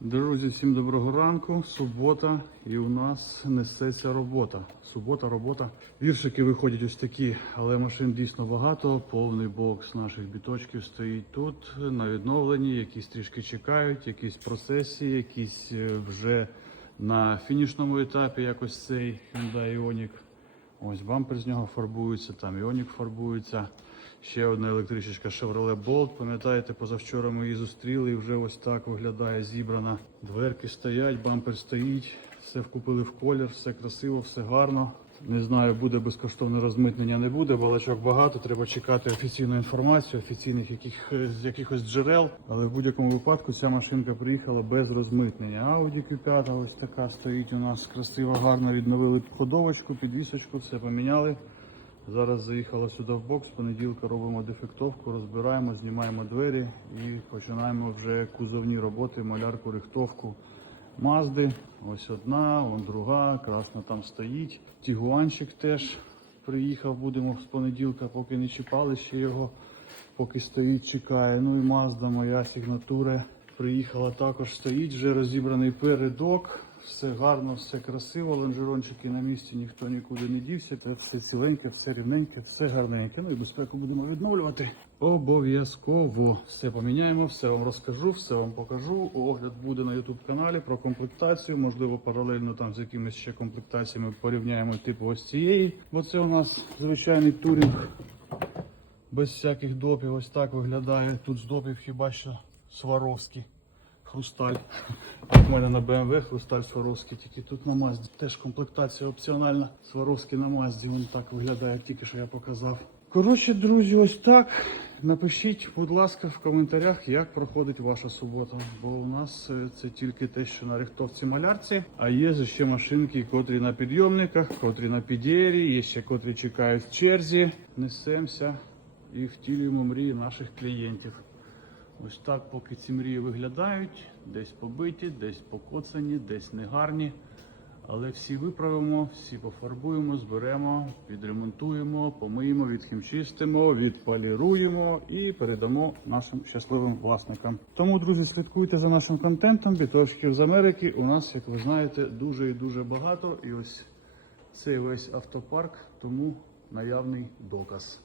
Друзі, всім доброго ранку. Субота, і у нас несеться робота. Субота, робота. Віршики виходять ось такі, але машин дійсно багато. Повний бокс наших біточків стоїть тут на відновленні. Якісь трішки чекають, якісь процесії, якісь е, вже на фінішному етапі. Якось цей Hyundai Ioniq. Ось бампер з нього фарбується, там Іонік фарбується. Ще одна електричка Chevrolet Bolt. Пам'ятаєте, позавчора ми її зустріли і вже ось так виглядає зібрана. Дверки стоять, бампер стоїть, все вкупили в колір, все красиво, все гарно. Не знаю, буде безкоштовне розмитнення, не буде. Балачок багато. Треба чекати офіційну інформацію, офіційних яких, з якихось джерел. Але в будь-якому випадку ця машинка приїхала без розмитнення. Audi Q5 ось така стоїть у нас красиво, гарно відновили ходовочку, підвісочку, все поміняли. Зараз заїхала сюди в бокс. Понеділка робимо дефектовку, розбираємо, знімаємо двері і починаємо вже кузовні роботи, малярку, рихтовку. Мазди. Ось одна, вон друга, красна там стоїть. Тігуанчик теж приїхав, будемо з понеділка, поки не чіпали ще його, поки стоїть, чекає. Ну і Мазда, моя сигнатура приїхала також, стоїть, вже розібраний передок. Все гарно, все красиво, лонжерончики на місці, ніхто нікуди не дівся. Це все ціленьке, все рівненьке, все гарненьке. Ну і безпеку будемо відновлювати. Обов'язково все поміняємо, все вам розкажу, все вам покажу. Огляд буде на YouTube каналі про комплектацію. Можливо, паралельно там з якимись ще комплектаціями порівняємо типу ось цієї. Бо це у нас звичайний турінг без всяких допів. Ось так виглядає. Тут з допів хіба що Сваровський. Хрусталь. В мене на BMW хрусталь Сваровський, тільки тут на Мазді. Теж комплектація опціональна. Сваровський на Мазді. Він так виглядає, тільки що я показав. Коротше, друзі, ось так. Напишіть, будь ласка, в коментарях, як проходить ваша субота. Бо у нас е, це тільки те, що на рихтовці малярці. А є ще машинки, котрі на підйомниках, котрі на підєрі, є ще котрі чекають в черзі. Несемося і втілюємо мрії наших клієнтів. Ось так, поки ці мрії виглядають, десь побиті, десь покоцані, десь негарні. Але всі виправимо, всі пофарбуємо, зберемо, відремонтуємо, помиємо, відхімчистимо, відполіруємо і передамо нашим щасливим власникам. Тому, друзі, слідкуйте за нашим контентом. Біточків з Америки у нас, як ви знаєте, дуже і дуже багато. І ось цей весь автопарк, тому наявний доказ.